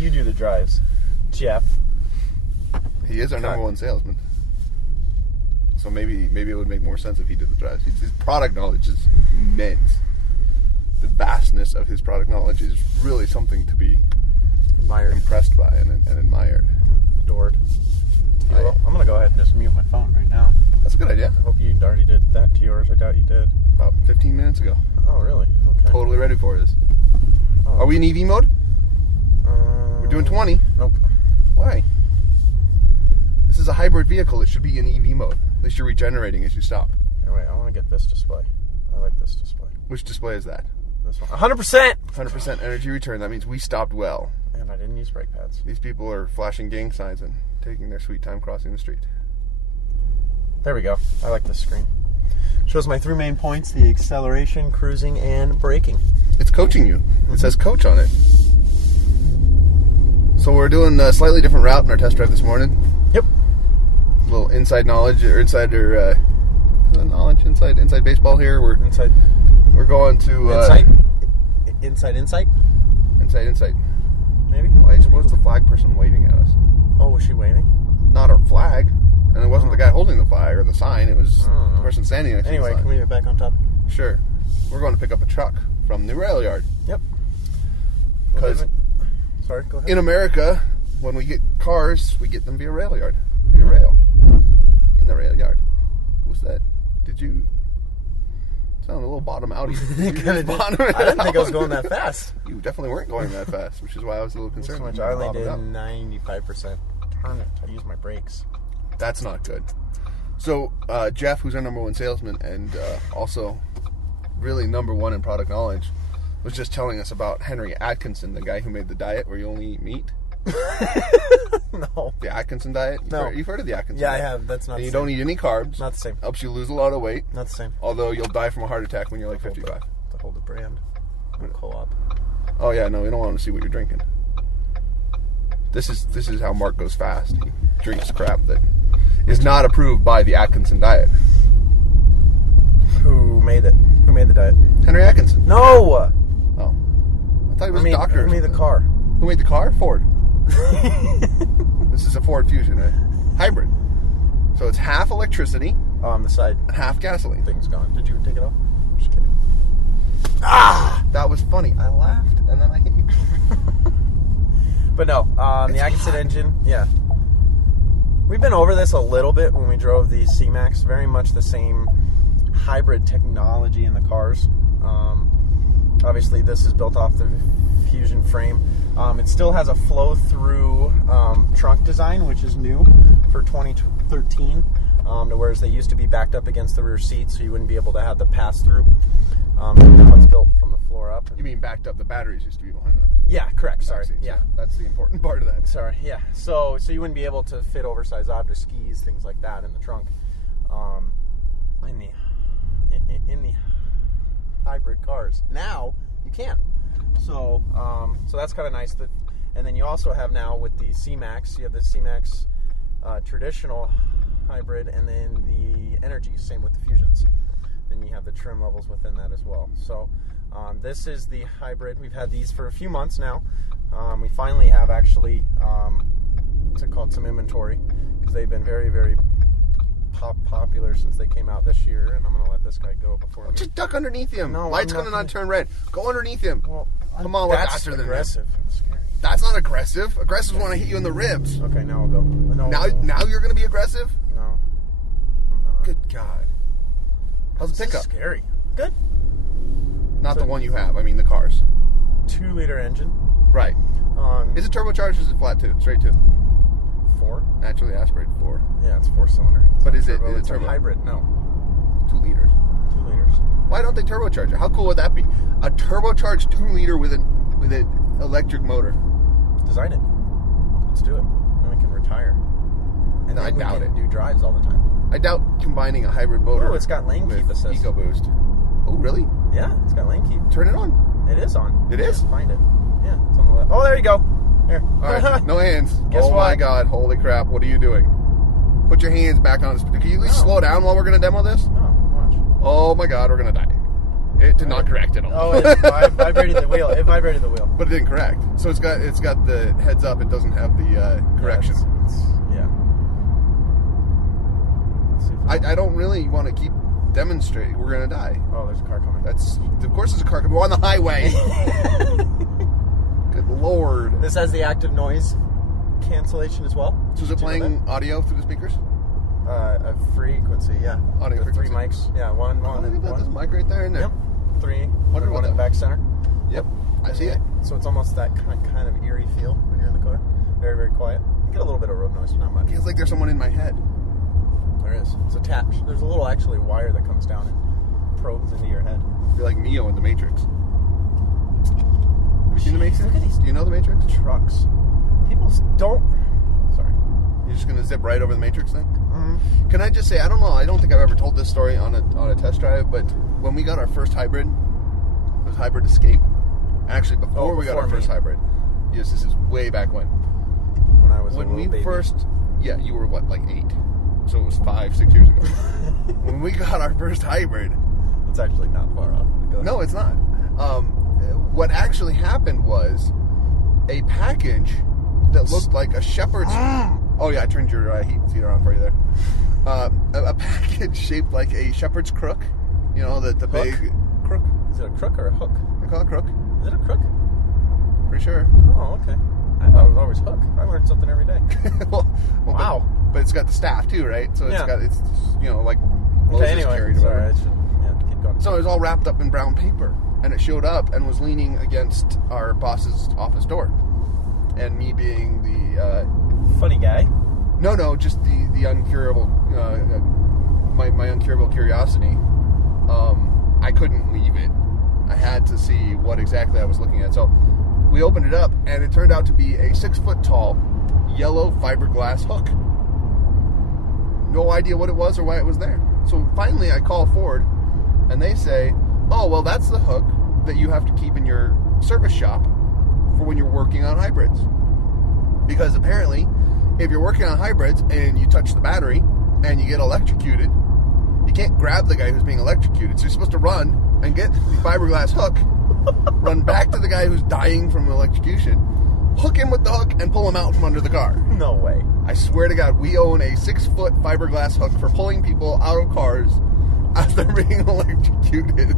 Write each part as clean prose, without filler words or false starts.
you do the drives, Jeff. He is our number one salesman. So maybe it would make more sense if he did the drives. His product knowledge is immense. The vastness of his product knowledge is really something to be Admired. impressed by and admired. Adored. Well, I'm going to go ahead and just mute my phone right now. That's a good idea. I hope you already did that to yours. I doubt you did. About 15 minutes ago. Oh, really? Okay. Totally ready for this. Oh. Are we in EV mode? We're doing 20. Nope. Why? This is a hybrid vehicle. It should be in EV mode. At least you're regenerating as you stop. Hey, wait, I want to get this display. I like this display. Which display is that? This one. 100%! 100% energy return. That means we stopped well. And I didn't use brake pads. These people are flashing gang signs and taking their sweet time crossing the street. There we go. I like this screen. Shows my 3 main points: the acceleration, cruising, and braking. It's coaching you. It says coach on it. So we're doing a slightly different route in our test drive this morning. Yep. A little inside knowledge or insider knowledge, inside baseball here. We're going to Insight. Maybe. Why was the flag person waving at us? Oh, was she waving? Not our flag, and it wasn't the guy holding the flag or the sign. It was the person standing next to the sign. Anyway, can we get back on topic? Sure. We're going to pick up a truck from the rail yard. Yep. Because sorry, go ahead. in America, when we get cars, we get them via rail yard. Via rail. In the rail yard. What's that? Did you sound a little bottom outy? I didn't think I was going that fast. You definitely weren't going that fast, which is why I was a little concerned. So much. I only did 95% turn it. I used my brakes. That's not good. So Jeff, who's our number one salesman and also really number one in product knowledge, was just telling us about Henry Atkinson, the guy who made the diet where you only eat meat. No. The Atkinson diet? You've heard of the Atkinson diet? I have. That's not and the you same. don't eat any carbs. Not the same. Helps you lose a lot of weight. Not the same. Although you'll die from a heart attack when you're like 55. To hold the brand. Co-op. Oh yeah, no, we don't want to see what you're drinking. This is how Mark goes fast. He drinks crap that is not approved by the Atkinson diet. Who made it? Who made the diet? Henry Atkinson. No! Oh. I thought he was a doctor. Who made the car? Who made the car? Ford. This is a Ford Fusion, right? Hybrid. So it's half electricity. Oh, on the side. And half gasoline. Thing's gone. Did you take it off? Just kidding. Ah! That was funny. I laughed and then I hit you. But no, the Atkinson engine, yeah. We've been over this a little bit when we drove the C-Max. Very much the same hybrid technology in the cars. Obviously, this is built off the Fusion frame. It still has a flow-through trunk design, which is new for 2013. Whereas they used to be backed up against the rear seat, so you wouldn't be able to have the pass-through. Now it's built from the floor up. You mean backed up? The batteries used to be behind the... Yeah, correct. Sorry. Yeah, that's the important part of that. Sorry. Yeah. So you wouldn't be able to fit oversized objects, skis, things like that in the trunk. In the hybrid cars. Now you can. So that's kind of nice. And then you also have now with the C-Max, you have the C-Max traditional hybrid, and then the Energy. Same with the Fusions. Then you have the trim levels within that as well. So this is the hybrid. We've had these for a few months now. We finally have actually, what's it called, some inventory, because they've been very, very popular since they came out this year. And I'm going to let this guy go before me. Just duck underneath him. No, Light's going to not turn red. Go underneath him. Well, come on, we're that's faster than aggressive and scary. That's not aggressive. Aggressive is when I hit you in the ribs. Okay, now I'll go. No, now you're going to be aggressive? No, I'm not. Good God. How's the pickup? Scary. Good. Not the one you have. I mean the cars. 2-liter engine. Right. Is it turbocharged or is it flat 2? Straight 2? 4. Naturally aspirated 4. Yeah, it's 4-cylinder. But is it It's turbo? a hybrid. No. 2 liters. 2 liters. Why don't they turbocharge it? How cool would that be? A turbocharged 2 liter with an electric motor. Design it. Let's do it. Then we can retire. And No, I then we doubt can it. do drives all the time. I doubt combining a hybrid motor. Oh, it's got lane with keep assist. EcoBoost. Oh, really? Yeah, it's got lane keep. Turn it on. It is on. It is? Find it. Yeah, it's on the left. Oh, there you go. Here. All right, no hands. Guess oh what? my God! Holy crap! What are you doing? Put your hands back on this. Can you at least slow down while we're gonna demo this? No, watch. Oh my God! We're gonna die. It did not correct at all. Oh, it vibrated the wheel. It vibrated the wheel. But it didn't correct. So it's got the heads up. It doesn't have the correction. Yeah. Let's see if I don't really want to keep demonstrating. We're gonna die. Oh, there's a car coming. Of course there's a car coming. We're on the highway. Good Lord. This has the active noise cancellation as well. So is it playing audio through the speakers? A frequency, yeah. Audio With frequency. 3 mics. Yeah, one, Oh, look at and that. one. There's a mic right there in there. Yep. 3. Wonder One what in the that- back center. Yep. I see it. So it's almost that kind of eerie feel when you're in the car. Very, very quiet. You get a little bit of road noise, not much. Feels like there's someone in my head. There is. It's attached. There's a little actually wire that comes down and probes into your head. You're like Neo in the Matrix. Have you seen the Matrix? Look at these Do you know the Matrix? trucks. People don't. Sorry. You're just gonna zip right over the Matrix thing? Mm-hmm. Can I just say, I don't know, I don't think I've ever told this story on a test drive, but when we got our first hybrid, it was Hybrid Escape. Actually, before we got our first hybrid. Yes, this is way back when. When I was When a little baby. yeah, you were what, like 8? So it was 5-6 years ago. When we got our first hybrid. It's actually not far off. Go ahead. No, it's not. What actually happened was a package that looked like a shepherd's. Oh yeah, I turned your heat seater on for you there. A package shaped like a shepherd's crook. You know, the big crook. Is it a crook or a hook? They call it crook. Is it a crook? Pretty sure. Oh, okay. I thought it was always hook. I learned something every day. well, Wow. But it's got the staff too, right? So it's you know, like Moses Okay, anyway. carried or Sorry, whatever. I should keep going. So it was all wrapped up in brown paper, and it showed up and was leaning against our boss's office door. And me being the funny guy. no, just the uncurable my uncurable curiosity. I couldn't leave it. I had to see what exactly I was looking at. So we opened it up, and it turned out to be a 6-foot tall yellow fiberglass hook. No idea what it was or why it was there. So finally, I call Ford, and they say, "Oh, well, that's the hook that you have to keep in your service shop for when you're working on hybrids. Because apparently, if you're working on hybrids and you touch the battery and you get electrocuted, you can't grab the guy who's being electrocuted. So you're supposed to run and get the fiberglass hook, run back to the guy who's dying from electrocution, hook him with the hook, and pull him out from under the car." No way. I swear to God, we own a 6-foot fiberglass hook for pulling people out of cars as they're being electrocuted.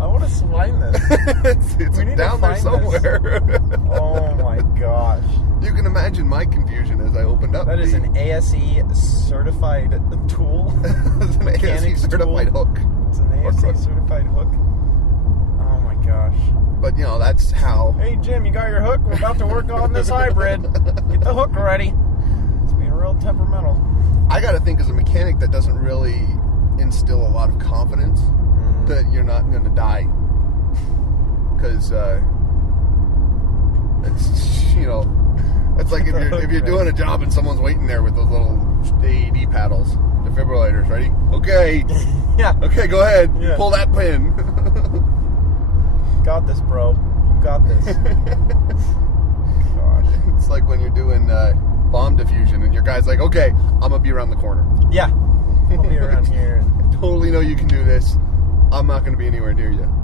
I want to find this. it's We need to down there find somewhere. Oh my gosh. You can imagine my confusion as I opened up. That is an ASE certified tool. It's an ASE Mechanics certified tool. hook. It's an Or crook. ASE certified hook. Oh my gosh. But you know, that's how. Hey Jim, you got your hook? We're about to work on this hybrid. Get the hook ready. It's being real temperamental. I got to think as a mechanic that doesn't really instill a lot of confidence that you're not going to die. Because it's, you know, it's like if you're doing a job and someone's waiting there with those little AED paddles, defibrillators, ready? Okay. Yeah. Okay, go ahead. Yeah. Pull that pin. Got this, bro. You got this. Gosh. It's like when you're doing bomb diffusion and your guy's like, okay, I'm going to be around the corner. Yeah. I'll be around here. Totally know you can do this. I'm not going to be anywhere near you.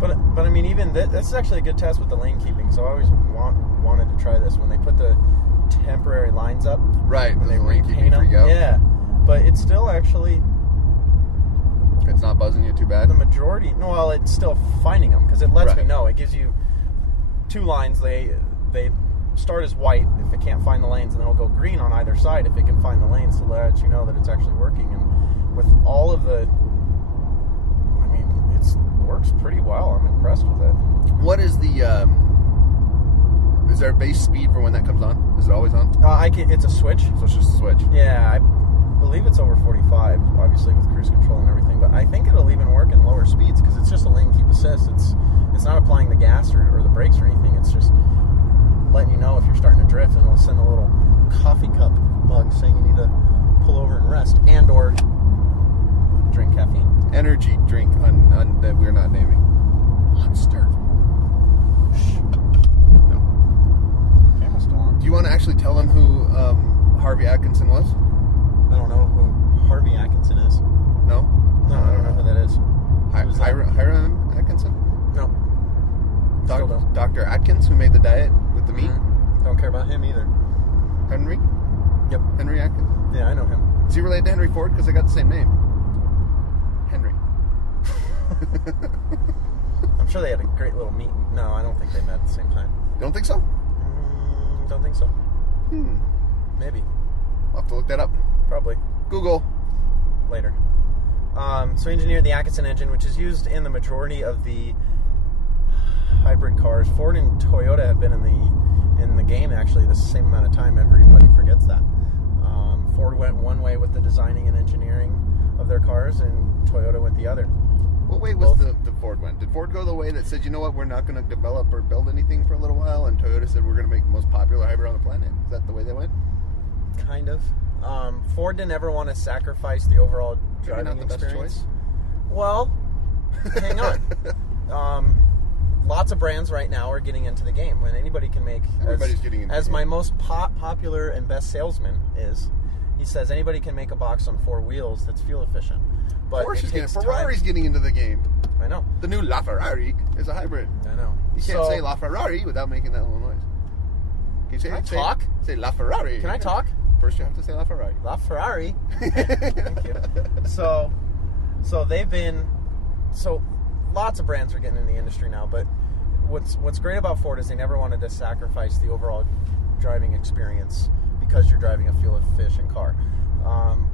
But I mean, even this is actually a good test with the lane keeping. So I always wanted to try this when they put the temporary lines up. Right. When they lane keeping repaint them. freak out. Yeah. But it's still actually It's not buzzing you too bad. the majority. No, well, it's still finding them because it lets Right. me know. It gives you 2 lines. They start as white if it can't find the lanes, and then it'll go green on either side if it can find the lanes to let you know that it's actually working. And with all of the, I mean, it works pretty well. I'm impressed with it. What is the? Is there a base speed for when that comes on? Is it always on? It's a switch. So it's just a switch. Yeah, I believe it's over 45, obviously with cruise control and everything. But I think it'll even work in lower speeds because it's just a lane keep assist. It's not applying the gas or the brakes or anything. It's just letting you know if you're starting to drift, and it'll send a little coffee cup bug saying you need to pull over and rest and or drink caffeine. Energy drink that we're not naming. Monster. No. Camera's still on. Do you want to actually tell them who Harvey Atkinson was? I don't know who Harvey Atkinson is. No. No, I don't know who that is. Who's that? Hiram Atkinson? No. Still don't. Dr. Atkins, who made the diet with the meat? Don't care about him either. Henry? Yep. Henry Atkins? Yeah, I know him. Is he related to Henry Ford? Because they got the same name. Henry. I'm sure they had a great little meeting. No, I don't think they met at the same time. You don't think so? Don't think so. Maybe. I'll have to look that up. Probably. Google. Later. So he engineered the Atkinson engine, which is used in the majority of the hybrid cars. Ford and Toyota have been in the game actually the same amount of time. Everybody forgets that. Ford went one way with the designing and engineering of their cars, and Toyota went the other. What way was the Ford went? Did Ford go the way that said, you know what, we're not going to develop or build anything for a little while, and Toyota said we're going to make the most popular hybrid on the planet? Is that the way they went? Kind of. Ford didn't ever want to sacrifice the overall driving not the best experience. choice? Well, hang on. Lots of brands right now are getting into the game. When anybody can make, Everybody's getting into as the my game. most popular and best salesman is, he says anybody can make a box on 4 wheels that's fuel efficient. But Ferrari's getting into the game. I know. The new LaFerrari is a hybrid. I know. You can't say LaFerrari without making that little noise. Can you say? Can I talk? Say LaFerrari. Can I talk? First, you have to say LaFerrari. LaFerrari. Thank you. So they've been. So lots of brands are getting in the industry now, but what's great about Ford is they never wanted to sacrifice the overall driving experience because you're driving a fuel efficient car.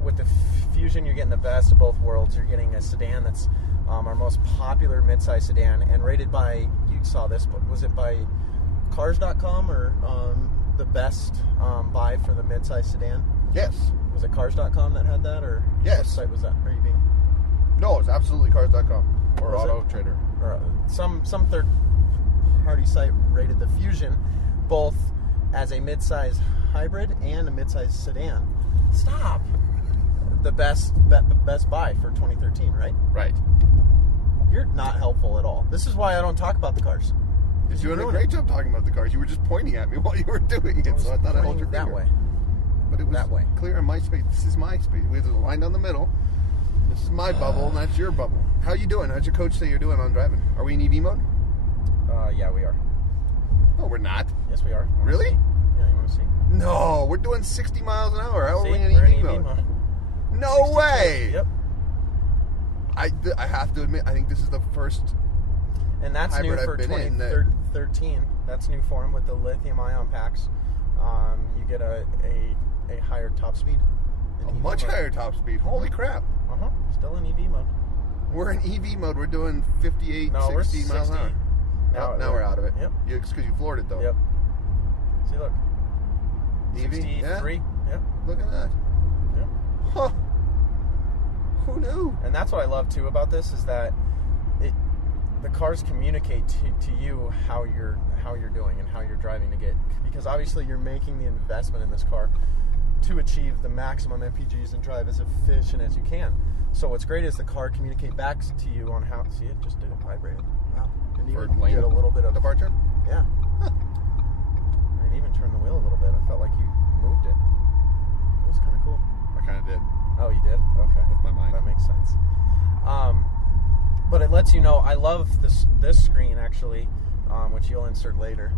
With the Fusion, you're getting the best of both worlds. You're getting a sedan that's our most popular midsize sedan, and rated by, you saw this, but was it by Cars.com or the best buy for the midsize sedan? Yes. Was it Cars.com that had that, or yes? What site was that? Are you being? No, it's absolutely Cars.com or Was Auto it? Trader Or some third party site rated the Fusion both as a midsize hybrid and a midsize sedan. Stop. The best buy for 2013, right? Right. You're not helpful at all. This is why I don't talk about the cars. You're doing a great job talking about the cars. You were just pointing at me while you were doing it, so I thought I'd hold your finger. That way. But it was that way. Clear in my space. This is my space. We have a line down the middle. This is my bubble, and that's your bubble. How you doing? How'd your coach say you're doing on driving? Are we in EV mode? Yeah, we are. No, we're not. Yes, we are. Really? Yeah, you want to see? No, we're doing 60 miles an hour. How are we in we're EV mode? No 62. way! Yep. I have to admit, I think this is the first and that's new hybrid for I've been in that 2013. That's new for them with the lithium-ion packs. You get a higher top speed. A much higher top speed. Holy crap. Still in EV mode. We're in EV mode. We're doing 58, 60 miles an hour. Now we're out of it. Yep. It's because you floored it, though. Yep. See, look. EV? 63. Yeah. Yep. Look at that. Yep. Huh. Who knew? And that's what I love, too, about this is that the cars communicate to you how you're doing and how you're driving to get, because obviously you're making the investment in this car to achieve the maximum MPGs and drive as efficient as you can. So what's great is the car communicate back to you on how. See, it just did it, vibrated. Wow. And even did a little bit of departure. Yeah. Huh. And even turned the wheel a little bit. I felt like you moved it. It was kind of cool. I kind of did. Oh, you did? Okay. With my mind. That makes sense. But it lets you know. I love this screen actually, which you'll insert later.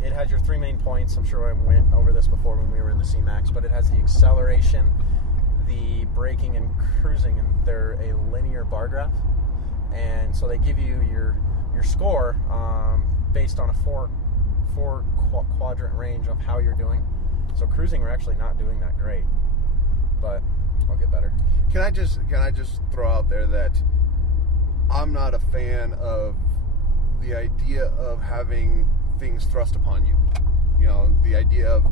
It has your 3 main points. I'm sure I went over this before when we were in the C-Max, but it has the acceleration, the braking, and cruising, and they're a linear bar graph. And so they give you your score based on a four quadrant range of how you're doing. So cruising, we're actually not doing that great, but I'll get better. Can I just throw out there that I'm not a fan of the idea of having things thrust upon you. You know, the idea of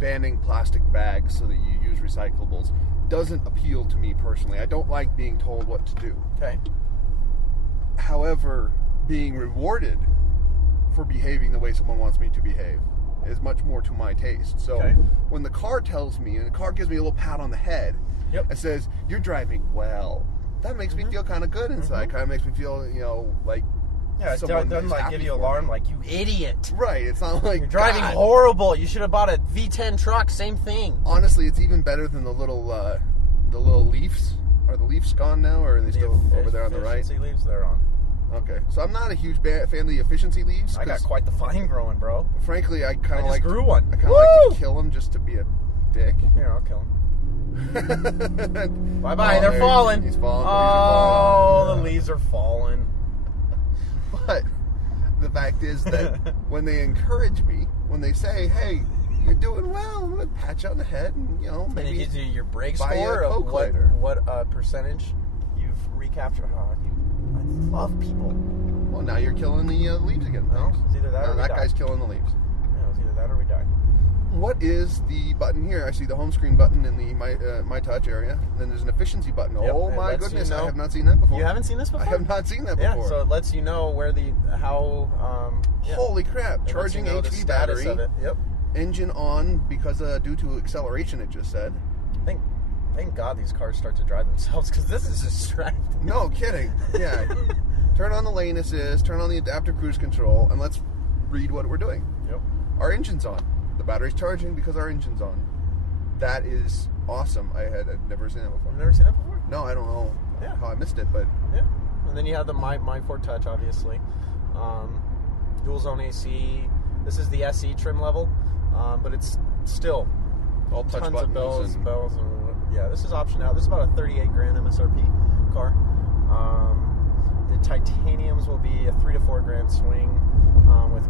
banning plastic bags so that you use recyclables doesn't appeal to me personally. I don't like being told what to do. Okay. However, being rewarded for behaving the way someone wants me to behave is much more to my taste. So when the car tells me, and the car gives me a little pat on the head, it says, "You're driving well," that makes me feel kind of good inside. Kind of makes me feel, you know, like it doesn't like give you alarm like, "You idiot." Right. It's not like you're driving horrible. You should have bought a V10 truck. Same thing. Honestly, it's even better than the little leafs Are the Leafs gone now, or are they still over there on the right? Efficiency leaves, they're on. Okay, so I'm not a huge fan of the efficiency leaves. I got quite the vine growing, bro. Frankly, I kind of grew one. I kind of like to kill them just to be a dick. Here, I'll kill him. Bye-bye, they're falling. He's falling. Oh, the leaves are falling. But the fact is that when they encourage me, when they say, "Hey, you're doing well," I'm gonna pat you on the head and maybe. And it gives you your break buy you score a of Coke later. what percentage you've recaptured. I love people. Well, now you're killing the leaves again. No, it's either that or we that die. guy's killing the leaves. Yeah, it's either that or we die. What is the button here? I see the home screen button in the my touch area. Then there's an efficiency button. Yep, oh it my lets goodness, you know. I have not seen that before. You haven't seen this before? I have not seen that Yeah, before. so it lets you know where how. Holy crap! It Charging lets you know the HV status battery. of it. Yep. Engine on because due to acceleration. It just said. Thank God these cars start to drive themselves because this is distracting. No kidding. Yeah. Turn on the lane assist. Turn on the adaptive cruise control, and let's read what we're doing. Yep. Our engine's on. The battery's charging because our engine's on. That is awesome. I've never seen that before. You've never seen that before? No, I don't know how I missed it, but yeah. And then you have the My Ford Touch, obviously. Dual zone AC. This is the SE trim level, but it's still all touch tons buttons of bells and yeah. This is option out. This is about a 38 grand MSRP car. The titaniums will be a 3 to 4 grand swing with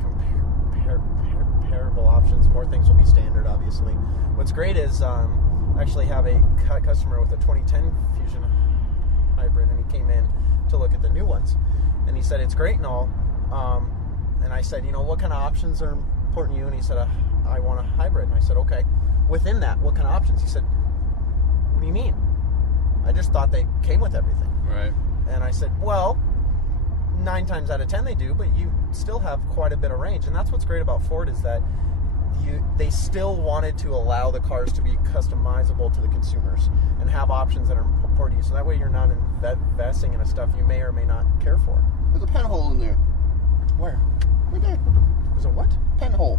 comparable options. More things will be standard, obviously. What's great is I actually have a customer with a 2010 Fusion hybrid, and he came in to look at the new ones, and he said it's great and all. And I said, what kind of options are important to you? And he said, I want a hybrid. And I said, okay. Within that, what kind of options? He said, what do you mean? I just thought they came with everything. Right. And I said, well, 9 times out of 10 they do, but you still have quite a bit of range. And that's what's great about Ford is that they still wanted to allow the cars to be customizable to the consumers and have options that are important to you. So that way you're not investing in stuff you may or may not care for. There's a pen hole in there. Where? Right there. There's a what? Pen hole.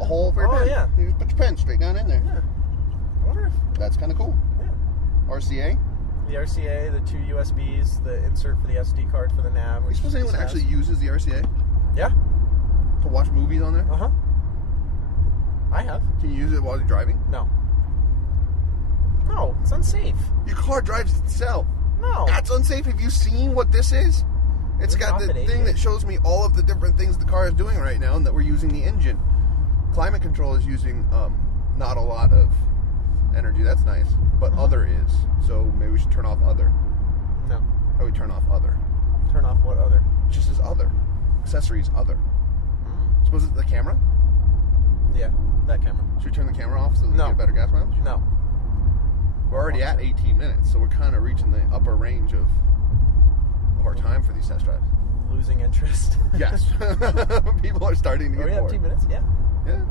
A hole for your pen. Yeah. You just put your pen straight down in there. Yeah. I wonder if... That's kind of cool. Yeah. RCA? The RCA, the 2 USBs, the insert for the SD card for the nav. You suppose anyone actually uses the RCA? Yeah. To watch movies on there? Uh-huh. I have. Can you use it while you're driving? No. No, it's unsafe. Your car drives itself. No. That's unsafe. Have you seen what this is? It's got the thing that shows me all of the different things the car is doing right now and that we're using the engine. Climate control is using not a lot of energy. That's nice. But other is. So maybe we should turn off other. No. How do we turn off other? Turn off what other? It just says other. Accessories, other. Suppose it's the camera? Yeah, that camera. Should we turn the camera off so that we get better gas mileage? No. We're already at 18 minutes, so we're kind of reaching the upper range of our time for these test drives. Losing interest. Yes. People are starting to get bored. 2 minutes? Yeah. Yeah.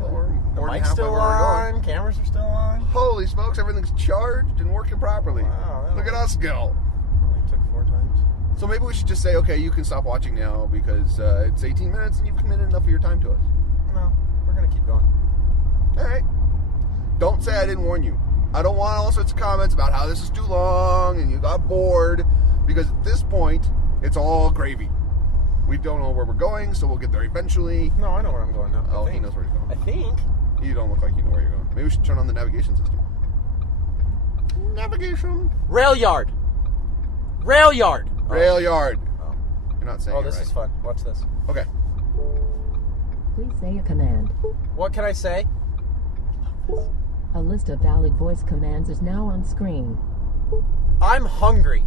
Well, the mic's still on, cameras are still on. Holy smokes, everything's charged and working properly. Wow. Look at us go. Only took 4 times. So maybe we should just say, okay, you can stop watching now because it's 18 minutes and you've committed enough of your time to us. No, we're going to keep going. All right. Don't say I didn't warn you. I don't want all sorts of comments about how this is too long and you got bored, because at this point, it's all gravy. We don't know where we're going, so we'll get there eventually. No, I know where I'm going now. Oh, he knows where he's going. I think. You don't look like you know where you're going. Maybe we should turn on the navigation system. Navigation. Rail yard. Rail yard. Rail yard. Oh. You're not saying Oh, it this right. is fun. Watch this. Okay. Please say a command. What can I say? A list of valid voice commands is now on screen. I'm hungry.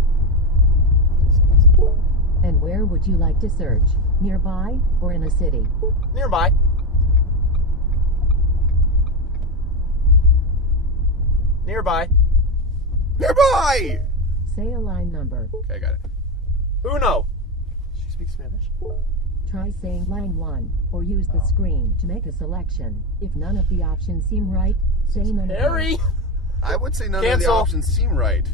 And where would you like to search? Nearby or in a city? Nearby. Nearby. Nearby! Say a line number. Okay, I got it. Uno. She speaks Spanish? Try saying line 1 or use the screen to make a selection. If none of the options seem right, say none of Harry. them. I would say none Cancel. of the options seem right.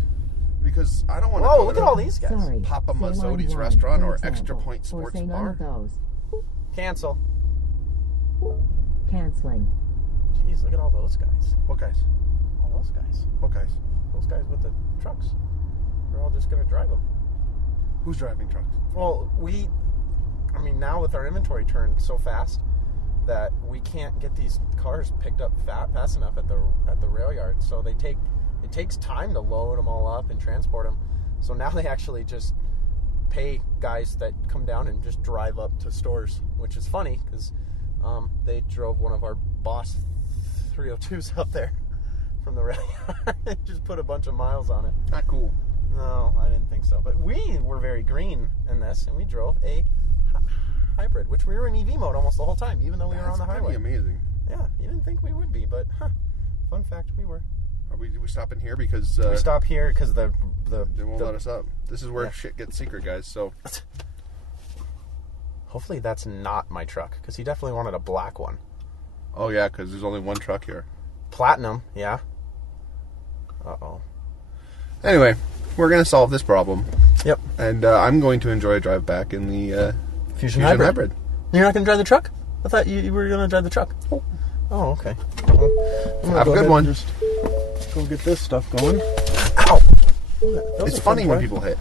Because I don't want to Whoa, go look to at all these guys. Sorry. Papa say line Mazzoti's 1, restaurant for or example, Extra Point or Sports say none Bar. of those. Cancel. Canceling. Jeez, look at all those guys. What guys? Oh, those guys. What guys? Those guys with the trucks. We're all just going to drive them. Who's driving trucks? Well, now with our inventory turned so fast that we can't get these cars picked up fast enough at the rail yard. So it takes time to load them all up and transport them. So now they actually just pay guys that come down and just drive up to stores, which is funny because they drove one of our Boss 302s up there from the rail yard and just put a bunch of miles on it. Not cool. No, I didn't think so. But we were very green in this, and we drove a hybrid, which we were in EV mode almost the whole time, even though we were on the highway. That's pretty amazing. Yeah, you didn't think we would be, but fun fact, we were. Do we stop in here because we stop here because they won't let us up. This is where shit gets secret, guys. So hopefully that's not my truck because he definitely wanted a black one. Oh yeah, because there's only one truck here. Platinum, yeah. Uh-oh. Anyway, we're gonna solve this problem. Yep. And I'm going to enjoy a drive back in the Fusion hybrid. You're not gonna drive the truck? I thought you were gonna drive the truck. Oh, okay. Well, have a good one. Just go get this stuff going. Ow! It's funny when people hit.